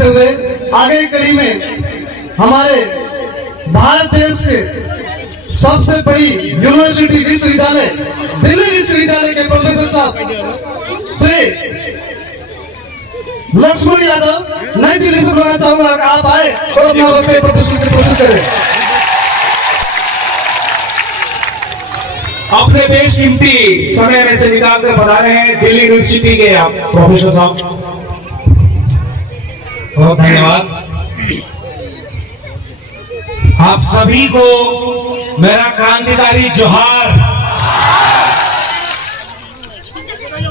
करते हुए आगे की कड़ी में हमारे भारत देश के सबसे बड़ी यूनिवर्सिटी विश्वविद्यालय दिल्ली विश्वविद्यालय के प्रोफेसर साहब श्री लक्ष्मण यादव नई दिल्ली से बुलाना चाहूंगा कि आप आए और अपना वक्तव्य प्रस्तुत करें। अपने बेशकीमती समय में से निकाल कर बता रहे हैं दिल्ली यूनिवर्सिटी के आप प्रोफेसर साहब। बहुत धन्यवाद। आप सभी को मेरा क्रांतिकारी जोहार।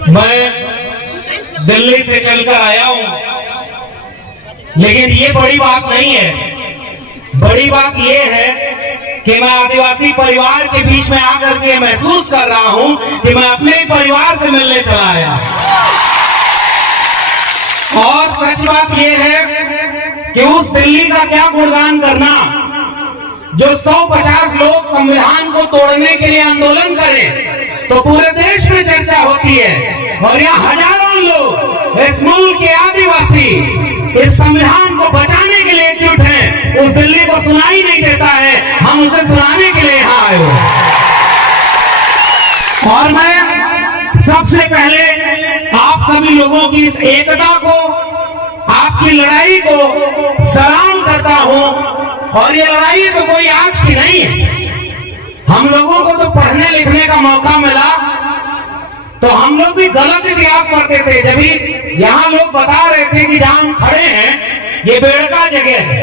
मैं दिल्ली से चलकर आया हूं, लेकिन ये बड़ी बात नहीं है। बड़ी बात ये है कि मैं आदिवासी परिवार के बीच में आकर के महसूस कर रहा हूं कि मैं अपने ही परिवार से मिलने चला आया। और सच बात यह है कि उस दिल्ली का क्या गुणगान करना जो 150 लोग संविधान को तोड़ने के लिए आंदोलन करें तो पूरे देश में चर्चा होती है, और यहाँ हजारों लोग इस मुल्क के आदिवासी इस संविधान को बचाने के लिए एकजुट हैं। उस दिल्ली को सुनाई नहीं देता है, हम उसे सुनाने के लिए यहाँ आए हुए। और मैं सबसे पहले आप सभी लोगों की इस एकता को, आपकी लड़ाई को सलाम करता हूं। और ये लड़ाई तो कोई आज की नहीं है। हम लोगों को तो पढ़ने लिखने का मौका मिला तो हम लोग भी गलत इतिहास पढ़ते थे। जब भी यहाँ लोग बता रहे थे कि जहां हम खड़े हैं ये बेड़का जगह है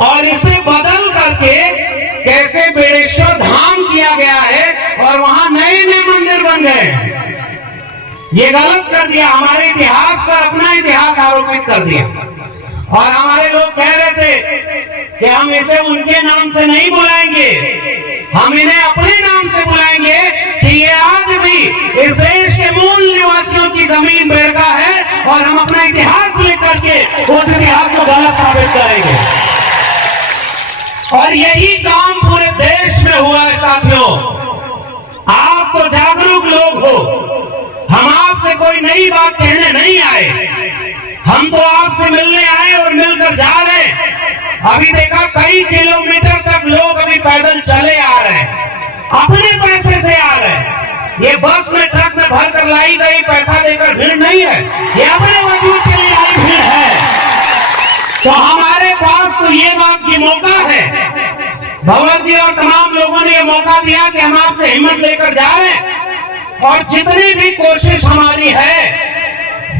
और इसे बदल करके कैसे बेड़ेश्वर धाम किया गया है और वहां नए नए मंदिर बन गए, ये गलत कर दिया। हमारे इतिहास पर अपना इतिहास आरोपित कर दिया। और हमारे लोग कह रहे थे कि हम इसे उनके नाम से नहीं बुलाएंगे, हम इन्हें अपने नाम से बुलाएंगे कि ये आज भी इस देश के मूल निवासियों की जमीन बेड़का है और हम अपना इतिहास लेकर के उस इतिहास को गलत साबित करेंगे। और यही काम पूरे देश में हुआ है साथियों। आप तो जागरूक लोग हो, हम आपसे कोई नई बात कहने नहीं आए, हम तो आपसे मिलने आए और मिलकर जा रहे हैं। अभी देखा कई किलोमीटर तक लोग अभी पैदल चले आ रहे हैं, अपने पैसे से आ रहे हैं। ये बस में ट्रक में भर कर लाई गई पैसा देकर भीड़ नहीं है, ये अपने वजूद के लिए आई भीड़ है। तो हमारे पास तो ये बात की मौका है, भंवर जी और तमाम लोगों ने ये मौका दिया कि हम आपसे हिम्मत लेकर जा रहे हैं। और जितनी भी कोशिश हमारी है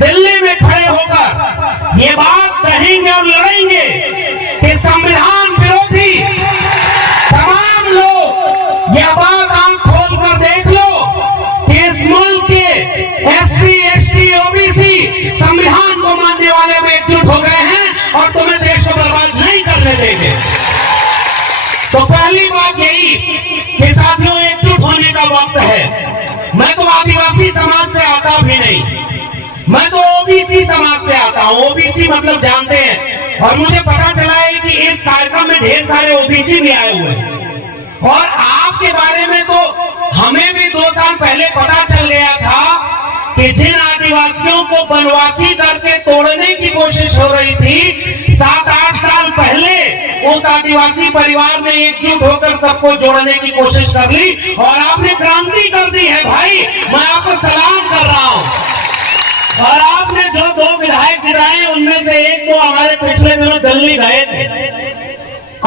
दिल्ली में खड़े होकर ये बात कहेंगे और लड़ेंगे कि संविधान विरोधी तमाम लोग यह बात आंख खोल कर देख लो कि इस मुल्क के SC, ST, OBC संविधान को मानने वाले में एकजुट हो गए हैं और तुम्हें देश को बर्बाद नहीं करने देंगे। तो पहली बात यही कि साथियों एकजुट होने का वक्त है। मैं तो आदिवासी समाज से आता भी नहीं, मैं तो OBC समाज से आता हूँ। OBC मतलब जानते हैं, और मुझे पता चला है कि इस कार्यक्रम में ढेर सारे OBC भी आए हुए हैं। और आपके बारे में तो हमें भी 2 साल पहले पता चल गया था कि जिन आदिवासियों को वनवासी करके तोड़ने की कोशिश हो रही थी, 7-8 साल पहले उस आदिवासी परिवार ने एकजुट होकर सबको जोड़ने की कोशिश कर ली और आपने क्रांति कर दी है भाई। मैं आपको सलाम कर रहा हूं। और आपने जो 2 विधायक जिताए उनमें से एक तो हमारे पिछले दिनों दिल्ली गए थे,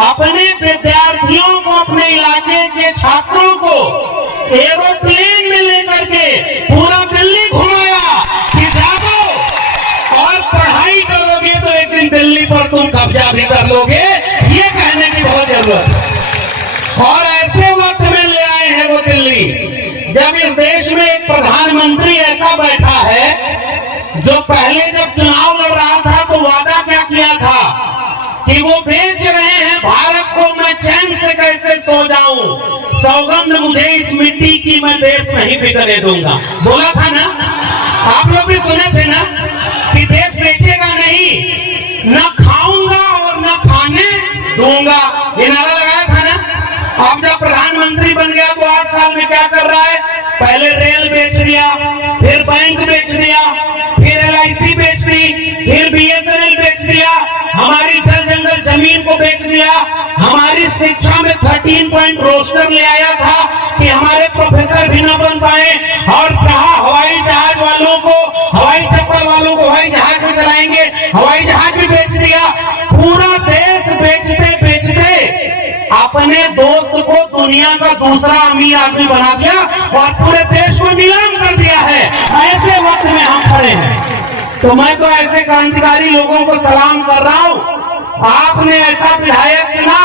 अपने विद्यार्थियों को, अपने इलाके के छात्रों को एरोप्लेन में लेकर के पूरा दिल्ली घुमाया कि जाओ और पढ़ाई करोगे तो एक दिन दिल्ली पर तुम कब्जा भी कर लोगे, ये कहने की बहुत जरूरत है। और ऐसे वक्त में ले आए हैं वो दिल्ली जब इस देश में एक प्रधानमंत्री ऐसा बैठा है जो पहले जब चुनाव लड़ रहा था तो वादा क्या किया था कि वो बेच रहे हैं भारत को, मैं चैन से कैसे सो जाऊं, सौगंध मुझे इस मिट्टी की, मैं देश नहीं बिकने दूंगा। बोला था ना, आप लोग भी सुने थे ना कि देश बेचेगा नहीं, न खाऊंगा और न खाने दूंगा, ये नारा लगाया था ना। अब जब प्रधानमंत्री बन गया तो 8 साल में क्या कर रहा है, पहले रेल बेच दिया, फिर बैंक बेच दिया, फिर LIC बेच दी, फिर BSNL बेच पोस्टर ले आया था कि हमारे प्रोफेसर भी न बन पाए, और कहा हवाई जहाज वालों को, हवाई चप्पल वालों को हवाई जहाज में चलाएंगे, हवाई जहाज भी बेच दिया। पूरा देश बेचते बेचते अपने दोस्त को दुनिया का दूसरा अमीर आदमी बना दिया और पूरे देश को नीलाम कर दिया है। ऐसे वक्त में हम खड़े हैं। तो मैं तो ऐसे क्रांतिकारी लोगों को सलाम कर रहा हूं। आपने ऐसा विधायक चुना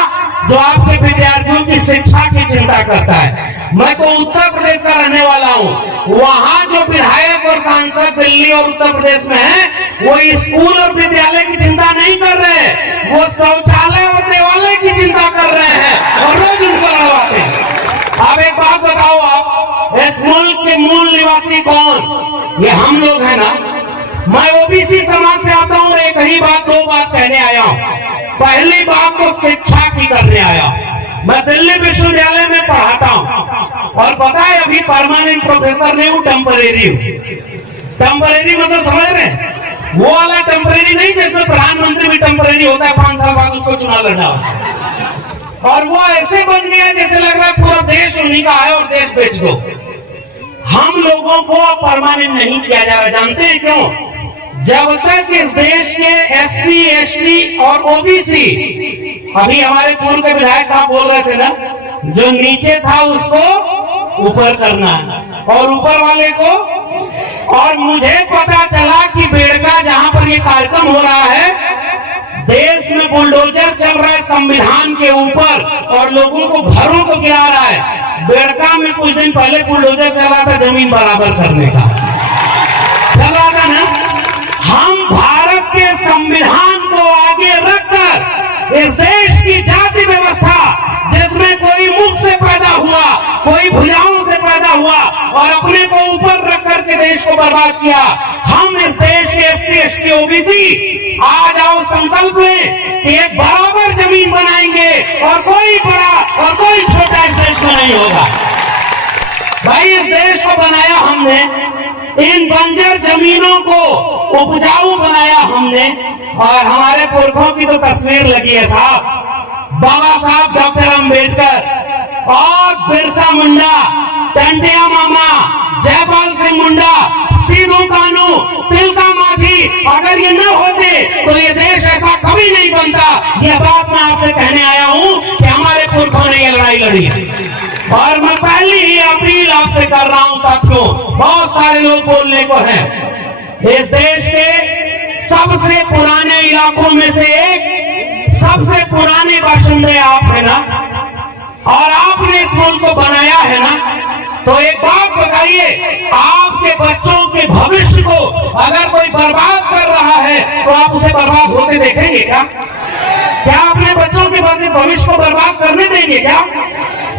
जो आपके विद्यार्थियों की शिक्षा की चिंता करता है। मैं तो उत्तर प्रदेश का रहने वाला हूं। वहां जो विधायक और सांसद दिल्ली और उत्तर प्रदेश में हैं, वो स्कूल और विद्यालय की चिंता नहीं कर रहे, वो शौचालय और देवालय की चिंता कर रहे हैं और रोज उनको लड़वाते हैं। अब एक बात बताओ, आप इस मुल्क के मूल निवासी कौन? ये हम लोग हैं ना। मैं ओबीसी समाज से आता हूं और एक ही बात, दो बात कहने आया हूं। पहली बात तो शिक्षा की करने आया। मैं दिल्ली विश्वविद्यालय में पढ़ाता हूं और पता है अभी परमानेंट प्रोफेसर नहीं हूं, टेम्परेरी हूं। टेम्परेरी मतलब समझ रहे हैं? वो वाला टेम्परेरी नहीं जिसमें प्रधानमंत्री भी टेम्परेरी होता है, 5 साल बाद उसको चुनाव लड़ना होता। और वो ऐसे बन गया जैसे लग रहा है पूरा देश उन्हीं का है और देश बेच दो। हम लोगों को परमानेंट नहीं किया जा रहा। जानते हैं क्यों? जब तक इस देश के एससी, एसटी और ओबीसी, अभी हमारे पूर्व के विधायक साहब बोल रहे थे ना, जो नीचे था उसको ऊपर करना और ऊपर वाले को, और मुझे पता चला कि बेड़का जहां पर ये कार्यक्रम हो रहा है, देश में बुलडोजर चल रहा है संविधान के ऊपर और लोगों को घरों को गिरा रहा है। बेड़का में कुछ दिन पहले बुलडोजर चला था जमीन बराबर करने का, चला था ना। हम भारत के संविधान को आगे रखकर इस देश की जाति व्यवस्था, जिसमें कोई मुख से पैदा हुआ, कोई भुजाओं से पैदा हुआ और अपने को ऊपर रख करके देश को बर्बाद किया, हम इस देश के एससी, एसटी, ओबीसी आ जाओ संकल्प में कि एक बराबर जमीन बनाएंगे और कोई बड़ा और कोई छोटा इस देश में नहीं होगा। भाई, इस देश को बनाया हमने, इन बंजर जमीनों को उपजाऊ बनाया हमने, और हमारे पुरखों की तो तस्वीर लगी है साहब। बाबा साहब डॉक्टर अंबेडकर और बिरसा मुंडा, टंटिया मामा, जयपाल सिंह मुंडा, सिद्धू कानू, तिलका माझी, अगर ये न होते तो ये देश ऐसा कभी नहीं बनता। यह बात मैं आपसे कहने आया हूं कि हमारे पुरखों ने ये लड़ाई लड़ी है। और मैं पहली ही अपील आपसे कर रहा हूं साथियों, बहुत सारे लोग बोलने को हैं, इस देश के सबसे पुराने इलाकों में से एक, सबसे पुराने बाशिंदे आप है ना, और आपने इस मुल्क को बनाया है ना। तो एक बात बताइए, आपके बच्चों के भविष्य को अगर कोई बर्बाद कर रहा है तो आप उसे बर्बाद होते देखेंगे क्या? क्या अपने बच्चों के भविष्य को बर्बाद करने देंगे क्या?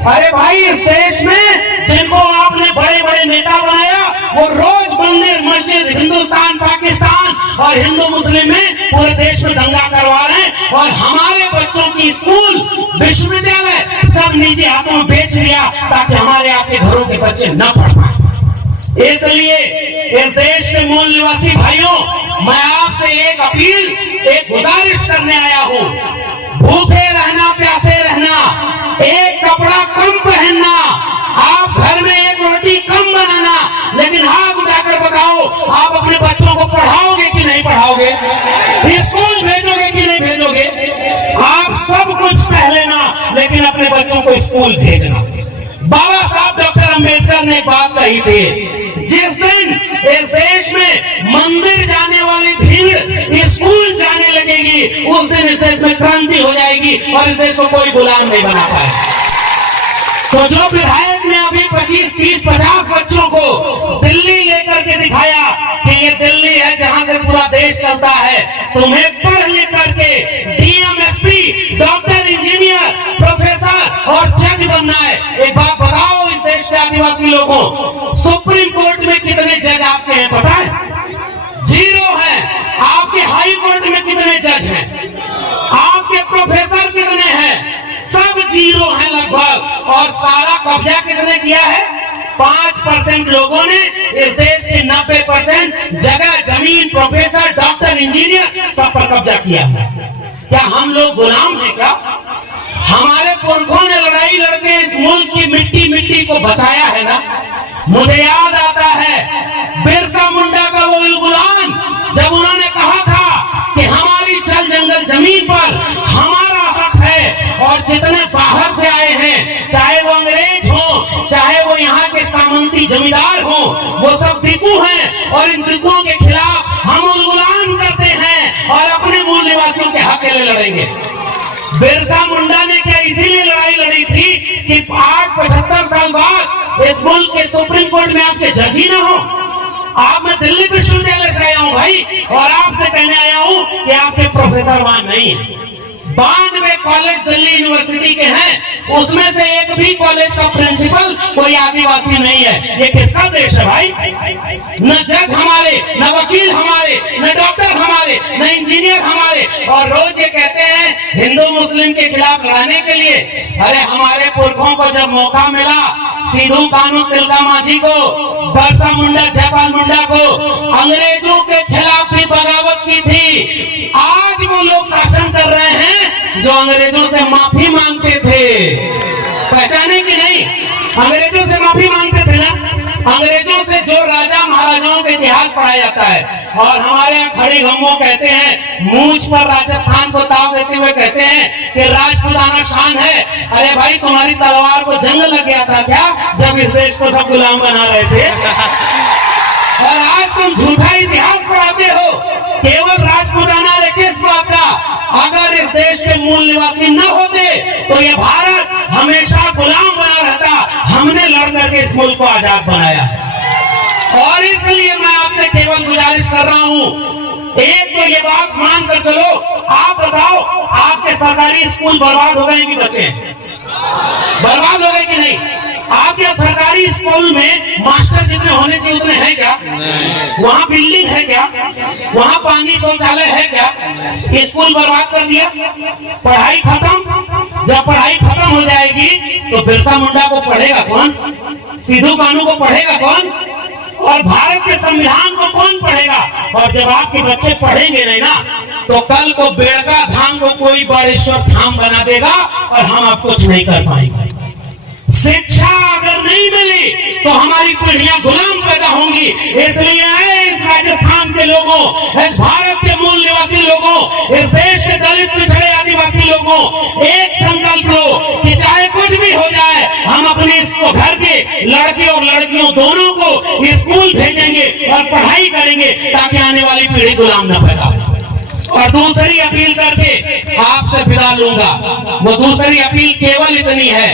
अरे भाई, इस देश में जिनको आपने बड़े बड़े नेता बनाया, वो रोज मंदिर, मस्जिद, हिंदुस्तान, पाकिस्तान और हिंदू मुस्लिम में पूरे देश में दंगा करवा रहे हैं, और हमारे बच्चों की स्कूल, विश्वविद्यालय सब निजी हाथों में बेच दिया ताकि हमारे आपके घरों के बच्चे न पढ़ पाए। इसलिए इस देश के मूल निवासी भाइयों, मैं आपसे एक अपील, एक गुजारिश करने आया हूं। भूखे रहना, प्यासे रहना, एक कपड़ा कम पहनना, आप घर में एक रोटी कम बनाना, लेकिन हाथ उठाकर बताओ, आप अपने बच्चों को पढ़ाओगे कि नहीं पढ़ाओगे? स्कूल भेजोगे कि नहीं भेजोगे? आप सब कुछ सह लेना, लेकिन अपने बच्चों को स्कूल भेजना। बाबा साहब डॉक्टर अंबेडकर ने बात कही थी, जिस दिन इस देश में मंदिर जाने वाली भीड़ स्कूल जाने लगेगी, उस दिन इस देश में क्रांति हो जाएगी और इस देश को कोई गुलाम नहीं बना पाएगा। तो जो विधायक ने अभी 25, 30, 50 बच्चों को दिल्ली लेकर के दिखाया कि ये दिल्ली है जहां से पूरा देश चलता है, तुम्हें पढ़ लिख करके DM, SP, doctor, engineer, professor और जज बनना है। एक बात बताओ इस देश के आदिवासी लोगों, सुप्रीम कोर्ट में कितने जज आपके हैं पता है? 0 है। आपके हाई कोर्ट में कितने जज हैं? आपके प्रोफेसर कितने हैं? सब 0 है लगभग। और सारा कब्जा किसने किया है? 5% लोगों ने इस देश के 90% जगह, जमीन, प्रोफेसर, डॉक्टर, इंजीनियर सब पर कब्जा किया है। क्या हम लोग गुलाम हैं क्या? हमारे पुरखों ने लड़ाई लड़के इस मुल्क की मिट्टी को बचाया है ना। मुझे याद आता है बिरसा मुंडा का वो गुलाम, जब उन्होंने कहा था कि हमारी चल जंगल जमीन पर हमारा हक है, और जितने बाहर से आए हैं, चाहे वो अंग्रेज हो, चाहे वो यहाँ के सामंती जमींदार हो, वो सब दिकू हैं, और इन दिकुओं के खिलाफ हम गुलाम करते हैं और अपने मूल निवासियों के हक के लिए लड़ेंगे। बिरसा मुंडा ने क्या इसीलिए लड़ाई लड़ी थी कि आज 75 साल बाद इस मुल्क के सुप्रीम कोर्ट में आपके जज ही ना हो। आप, मैं दिल्ली विश्वविद्यालय से आया हूं भाई, और आपसे कहने आया हूं कि आपके प्रोफेसर वहां नहीं है। 92 कॉलेज दिल्ली यूनिवर्सिटी के हैं, उसमें से एक भी कॉलेज का प्रिंसिपल कोई आदिवासी नहीं है। ये किसका देश है भाई? न जज हमारे, न वकील हमारे, न डॉक्टर हमारे, न इंजीनियर हमारे, और रोज ये कहते हैं हिंदू मुस्लिम के खिलाफ लड़ने के लिए। अरे हमारे पुरखों को जब मौका मिला, सिद्धू कानू तिलका मांझी को, बिरसा मुंडा जयपाल मुंडा को, अंग्रेजों के खिलाफ भी बगावत की थी। आज वो लोग शासन कर रहे हैं जो अंग्रेजों से माफी मांगते थे। पहचाने कि नहीं? अंग्रेजों से माफी मांगते थे ना। अंग्रेजों से जो राजा महाराजाओं के इतिहास पढ़ाया जाता है, और हमारे यहाँ खड़ी गम्मो कहते हैं, मूंछ पर राजस्थान को ताव देते हुए कहते हैं कि राजपूताना शान है। अरे भाई, तुम्हारी तलवार को जंग लग गया था क्या जब इस देश को सब गुलाम बना रहे थे? और आज तुम झूठा इतिहास पढ़ाते हो केवल राजपूताना रे किस बात का? अगर इस देश के मूल निवासी न होते तो ये भारत हमेशा गुलाम बना रहता। हमने लड़ करके इस मुल्क को आजाद बनाया, और इसलिए मैं आपसे केवल गुजारिश कर रहा हूं, एक तो ये बात मान कर चलो। आप बताओ, आपके सरकारी स्कूल बर्बाद हो गए कि बचे? बर्बाद हो गए कि नहीं? आपके सरकारी स्कूल में मास्टर जितने होने चाहिए उतने हैं क्या? वहाँ बिल्डिंग है क्या? वहाँ पानी शौचालय है क्या? स्कूल बर्बाद कर दिया, पढ़ाई खत्म। जब पढ़ाई खत्म हो जाएगी तो बिरसा मुंडा को पढ़ेगा कौन? सिद्धू कानू को पढ़ेगा कौन? और भारत के संविधान को कौन पढ़ेगा? और जब आपके बच्चे पढ़ेंगे नहीं ना, तो कल को बेड़का धाम को कोई बड़ेश्वर धाम बना देगा और हम आप कुछ नहीं कर पाएंगे। शिक्षा अगर नहीं मिली तो हमारी पीढ़ियां गुलाम पैदा होंगी। इसलिए इस राजस्थान के लोगों, इस भारत के मूल निवासी लोगों, इस देश के दलित पिछड़े आदिवासी लोगों, एक संकल्प लो कि चाहे कुछ भी हो जाए, हम अपने इसको घर के लड़के और लड़कियों दोनों को स्कूल भेजेंगे और पढ़ाई करेंगे ताकि आने वाली पीढ़ी गुलाम न पैदा हो। और दूसरी अपील करके आपसे विदा लूंगा। वो दूसरी अपील केवल इतनी है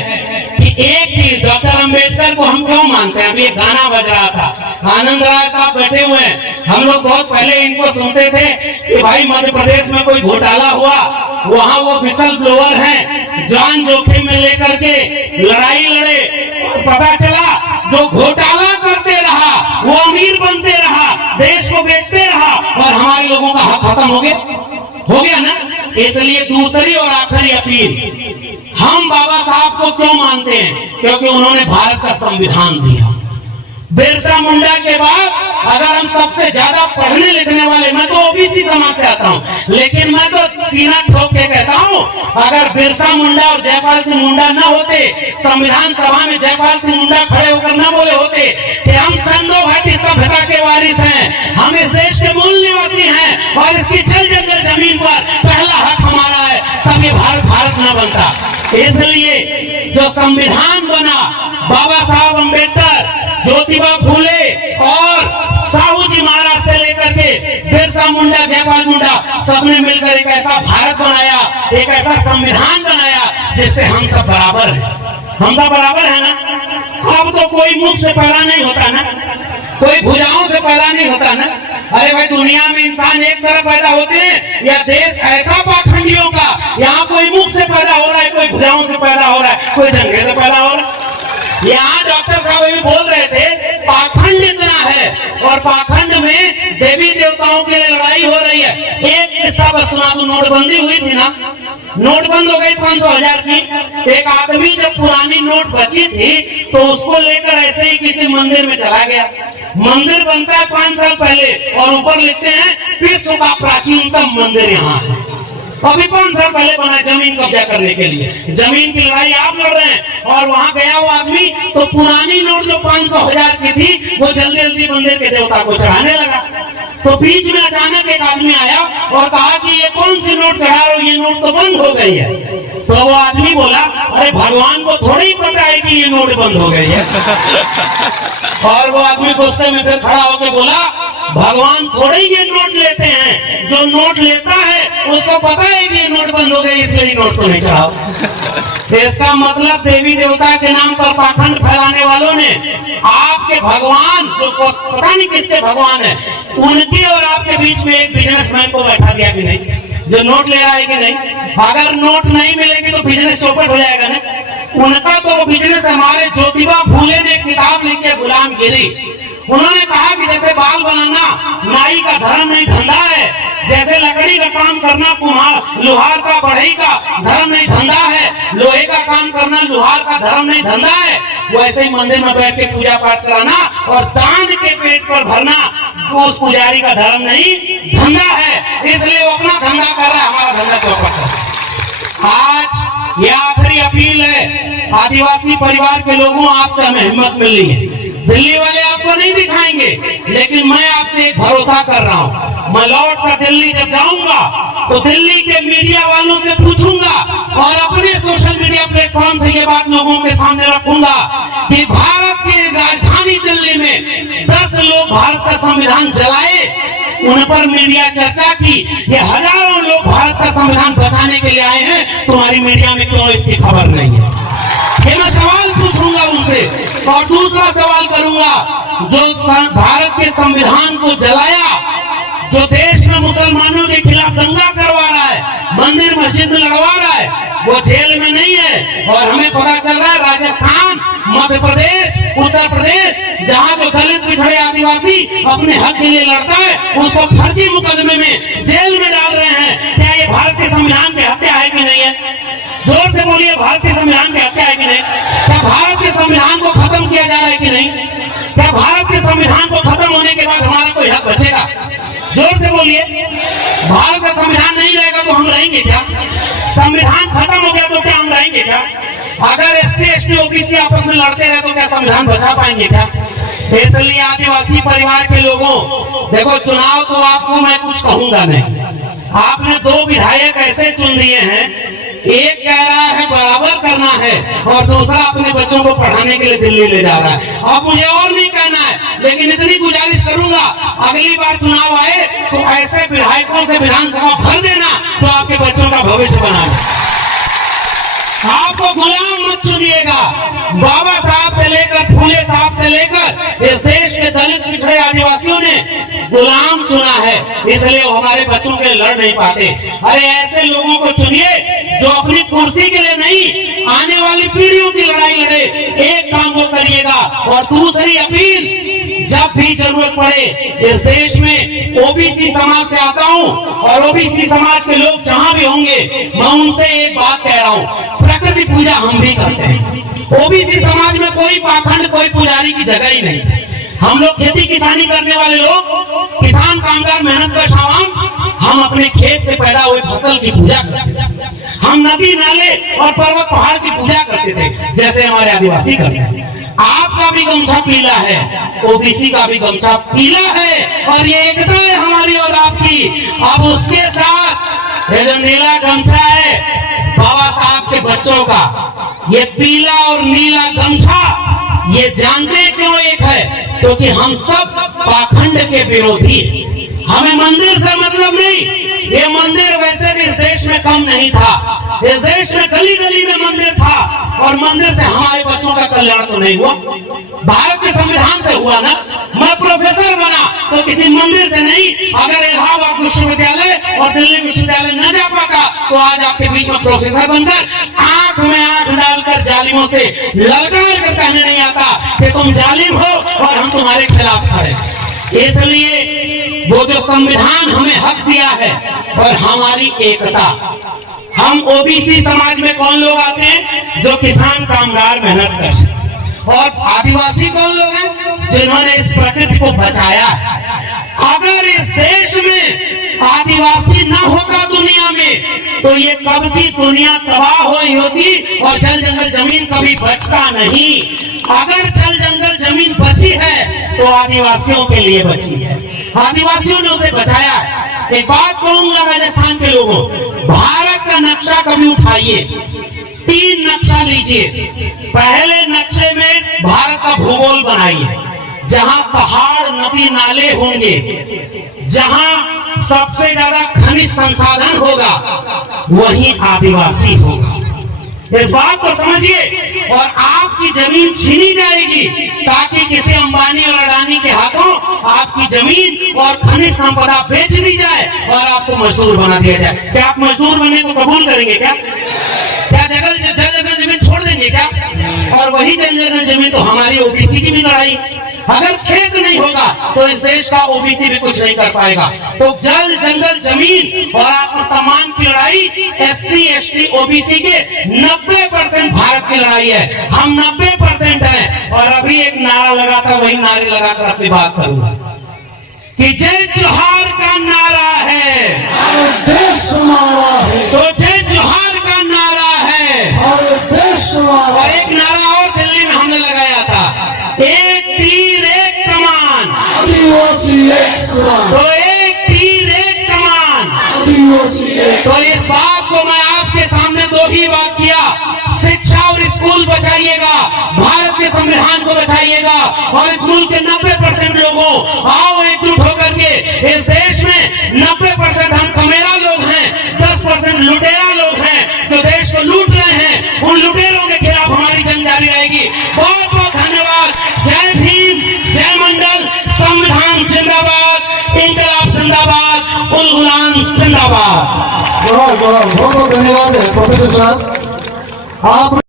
कि एक चीज, डॉक्टर अंबेडकर को हम क्यों मानते हैं? अभी एक गाना बज रहा था, आनंद राय साहब बैठे हुए हैं, हम लोग बहुत पहले इनको सुनते थे कि भाई मध्य प्रदेश में कोई घोटाला हुआ, वहां वो विसल ब्लोअर हैं, जान जोखिम में लेकर के लड़ाई लड़े, और पता चला जो घोटाला करते रहा वो अमीर बनते रहा, देश को बेचते रहा, और हमारे लोगों का हक खत्म हो गया ना। इसलिए दूसरी और आखिरी अपील, हम बाबा साहब को क्यों मानते हैं? क्योंकि उन्होंने भारत का संविधान दिया। बिरसा मुंडा के बाद अगर हम सबसे ज्यादा पढ़ने लिखने वाले, मैं तो ओबीसी समाज से आता हूं, लेकिन मैं तो सीना ठोक के कहता हूं, अगर बिरसा मुंडा और जयपाल सिंह मुंडा न होते, संविधान सभा में जयपाल सिंह मुंडा खड़े होकर न बोले होते कि हम सिंधु घाटी सभ्यता के वारिस हैं, हम इस देश के मूल निवासी हैं और इसकी जल जंगल जमीन पर पहला हक हमारा है, तब ये भारत न बनता। इसलिए जो संविधान बना, बाबा साहब अंबेडकर, ज्योतिबा फूले और साहू जी महाराज से लेकर के बिरसा मुंडा, जयपाल मुंडा, सबने मिलकर एक ऐसा भारत बनाया, एक ऐसा संविधान बनाया जिससे हम सब बराबर हैं। हम सब बराबर है ना। अब तो कोई मुख से पैदा नहीं होता ना, कोई भुजाओं से पैदा नहीं होता ना। अरे भाई, दुनिया में इंसान एक तरफ पैदा होते हैं, या देश ऐसा पाखंडियों का, यहाँ कोई मुख से पैदा हो रहा है, कोई भुजाओं से पैदा हो रहा है, कोई जंघे से पैदा हो रहा है। यहाँ डॉक्टर साहब भी बोल रहे थे पाखंड इतना है, और पाखंड में देवी देवताओं के लिए लड़ाई हो रही है। एक किस्सा बस सुना दूं, नोटबंदी हुई थी ना, नोट बंद हो गई 500,000 की। एक आदमी जब पुरानी नोट बची थी तो उसको लेकर ऐसे ही किसी मंदिर में चला गया। मंदिर बनता है 5 साल पहले, और ऊपर लिखते हैं विश्व का प्राचीनतम मंदिर यहाँ है। अभी 5 साल पहले बना जमीन कब्जा करने के लिए। जमीन की लड़ाई आप लड़ रहे हैं और वहां गया वो आदमी तो पुरानी नोट जो 500,000 की थी वो जल्दी जल्दी मंदिर के देवता को चढ़ाने लगा। तो बीच में अचानक एक आदमी आया और कहा कि ये कौन सी नोट चढ़ा रहे हो, ये नोट तो बंद हो गई है। तो वो आदमी बोला, अरे भगवान को थोड़ी पता है कि ये नोट बंद हो गई है। और वो आदमी गुस्से में फिर खड़ा होकर बोला, भगवान थोड़े ये नोट लेते हैं, जो नोट लेता है उसको पता है कि ये नोट बंद हो गई इसलिए नोट को नहीं चढ़ाओ। इसका मतलब देवी देवता के नाम पर पाखंड फैलाने वालों ने आपके भगवान, जो पता नहीं किसके भगवान है, उनके और आपके बीच में एक बिजनेसमैन को बैठा दिया कि नहीं, जो नोट ले रहा है कि नहीं। अगर नोट नहीं मिलेगी तो बिजनेस चौपट हो जाएगा ना। उनका तो बिजनेस, हमारे ज्योतिबा फूले ने किताब लिखी गुलामगिरी। उन्होंने कहा कि जैसे बाल बनाना नाई का धर्म नहीं धंधा है, जैसे लकड़ी का काम करना कुम्हार लोहार का बढ़ई का धर्म नहीं धंधा है, लोहे का काम करना लोहार का धर्म नहीं धंधा है, वैसे ही मंदिर में बैठ के पूजा पाठ कराना और दान के पेट पर भरना तो उस पुजारी का धर्म नहीं धंधा है। इसलिए वो अपना धंधा कर रहा है, हमारा धंधा चौपट है। आज ये आखिरी अपील है आदिवासी परिवार के लोगों, आपसे हमें हिम्मत मिल रही है। दिल्ली वाले आपको नहीं दिखाएंगे, लेकिन मैं आपसे एक भरोसा कर रहा हूँ, मैं लौट कर दिल्ली जब जाऊंगा तो दिल्ली के मीडिया वालों से पूछूंगा और अपने सोशल मीडिया प्लेटफॉर्म से ये बात लोगों के सामने रखूंगा कि भारत की राजधानी दिल्ली में 10 लोग भारत का संविधान जलाए, उन पर मीडिया चर्चा की, ये हजारों लोग भारत का संविधान बचाने के लिए आए हैं, तुम्हारी मीडिया में क्यों इसकी खबर नहीं है। ये मैं सवाल पूछूंगा उनसे। और दूसरा सवाल करूंगा, जो भारत के संविधान को जलाया, जो देश में मुसलमानों के खिलाफ दंगा करवा रहा है, मंदिर मस्जिद में लड़वा रहा है, वो जेल में नहीं है। और हमें पता चल रहा है राजस्थान, मध्य प्रदेश, उत्तर प्रदेश, जहां जो दलित पिछड़े आदिवासी अपने हक के लिए लड़ता है, उसको फर्जी मुकदमे में जेल में डाल रहे हैं। क्या ये भारत के संविधान की हत्या है कि नहीं है? जोर से बोलिए, भारत के संविधान की हत्या है कि नहीं? क्या भारत के संविधान को खत्म किया जा रहा है कि नहीं? क्या भारत के संविधान को खत्म होने के बाद हमारा कोई हक बचेगा? जोर से बोलिए। भारत का संविधान नहीं रहेगा तो हम रहेंगे क्या? संविधान खत्म हो गया तो क्या हम रहेंगे क्या? अगर SC ST OBC आपस में लड़ते रहे तो क्या संविधान बचा पाएंगे क्या? इसलिए आदिवासी परिवार के लोगों, देखो चुनाव तो आपको मैं कुछ कहूंगा नहीं। आपने 2 विधायक ऐसे चुन दिए हैं, एक कह रहा है बराबर करना है और दूसरा अपने बच्चों को पढ़ाने के लिए दिल्ली ले जा रहा है। अब मुझे और नहीं कहना है, लेकिन इतनी गुजारिश करूंगा, अगली बार चुनाव आए तो ऐसे विधायकों से विधानसभा भर देना जो आपके बच्चों का भविष्य बनाए। आपको गुलाम मत चुनिएगा। बाबा साहब से लेकर फूले साहब से लेकर इस देश के दलित पिछड़े आदिवासियों ने गुलाम चुना है, इसलिए वो हमारे बच्चों के लिए लड़ नहीं पाते। अरे ऐसे लोगों को चुनिए जो अपनी कुर्सी के लिए नहीं, आने वाली पीढ़ियों की लड़ाई लड़े। एक काम वो करिएगा। और दूसरी अपील, जब भी जरूरत पड़े, इस देश में OBC समाज से आता हूं और OBC समाज के लोग जहां भी होंगे, मैं उनसे एक बात कह रहा हूं, प्रकृति पूजा हम भी करते हैं। OBC समाज में कोई पाखंड, कोई पुजारी की जगह ही नहीं। हम लोग खेती किसानी करने वाले लोग, किसान कामगार मेहनत आवाम, हम अपने खेत से पैदा हुई फसल की पूजा करते थे। हम नदी नाले और पर्वत पहाड़ की पूजा करते थे, जैसे हमारे आदिवासी करते हैं। आपका भी गमछा पीला है, OBC का भी गमछा पीला है, और ये एकता है हमारी और आपकी। अब उसके साथ ये जो नीला गमछा है बाबा साहब के बच्चों का, ये पीला और नीला गमछा, ये जानते क्यों एक है? क्योंकि हम सब पाखंड के विरोधी हैं। हमें मंदिर से मतलब नहीं। ये मंदिर वैसे भी इस देश में कम नहीं था, इस देश में गली गली में मंदिर था, और मंदिर से हमारे बच्चों का कल्याण तो नहीं हुआ, भारत के संविधान से हुआ ना। मैं प्रोफेसर बना तो किसी मंदिर से नहीं। अगर इलाहाबाद विश्वविद्यालय और दिल्ली विश्वविद्यालय न जा पाता तो आज आपके बीच में प्रोफेसर बनकर आंख में आंख डालकर जालिमों से ललकार कर कहने नहीं आता कि तुम जालिम हो और हम तुम्हारे खिलाफ खड़े। इसलिए वो जो संविधान हमें हक दिया है और हमारी एकता, हम OBC समाज में कौन लोग आते हैं? जो किसान कामगार मेहनत कश, और आदिवासी कौन लोग हैं? जिन्होंने इस प्रकृति को बचाया है। अगर इस देश में आदिवासी न होता दुनिया में, तो ये कब की दुनिया तबाह हुई होती और जल जंगल जमीन कभी बचता नहीं। अगर जल जंगल जमीन बची है तो आदिवासियों के लिए बची है, आदिवासियों ने उसे बचाया है। एक बात कहूंगा राजस्थान के लोगों, भारत का नक्शा कभी उठाइए, 3 नक्शा लीजिए। पहले नक्शे में भारत का भूगोल बनाइए, जहां पहाड़ नदी नाले होंगे, जहां सबसे ज्यादा खनिज संसाधन होगा, वहीं आदिवासी होगा। इस बात को समझिए और आपकी जमीन छीनी जाएगी ताकि किसी अंबानी और अडानी के हाथों आपकी जमीन और खनिज संपदा बेच दी जाए और आपको मजदूर बना दिया जाए। क्या आप मजदूर बनने को कबूल करेंगे? क्या जल जमीन छोड़ देंगे क्या? और वही जल जमीन तो हमारी ओबीसी की भी लड़ाई। अगर खेत नहीं होगा तो इस देश का ओबीसी भी कुछ नहीं कर पाएगा। तो जल जंगल जमीन और आत्मसम्मान की लड़ाई एससी एसटी ओबीसी के 90% भारत की लड़ाई है। हम 90% हैं। और अभी एक नारा लगा था, वही नारे लगाकर अपनी बात करूंगा कि जय जोहार का नारा है, देश हमारा है, तो जय जोहार का नारा है। और देश हमारा। और एक नारा और दिल्ली में हमने लगाया था, एक तीर एक कमान, आदिवासी एक समान, तो एक तीर एक कमान। आदिवासी एक। तो इस बात को मैं आपके सामने 2 ही बात किया, शिक्षा और स्कूल बचाइएगा, भारत के संविधान को बचाइएगा और इस मुल्क के 90% लोगों आओ एकजुट होकर के इस देश में 90% हम कमेरा लोग हैं, 10% लुटेरा लोग हैं जो देश को लूट रहे हैं। उन लुटेरों के खिलाफ हमारी जंग जारी रहेगी। बहुत बहुत धन्यवाद। जय भीम, जय मंडल, संविधान जिंदाबाद, इंकलाब जिंदाबाद, उल गुलाम जिंदाबाद। बहुत बहुत धन्यवाद है प्रोफेसर साहब। आप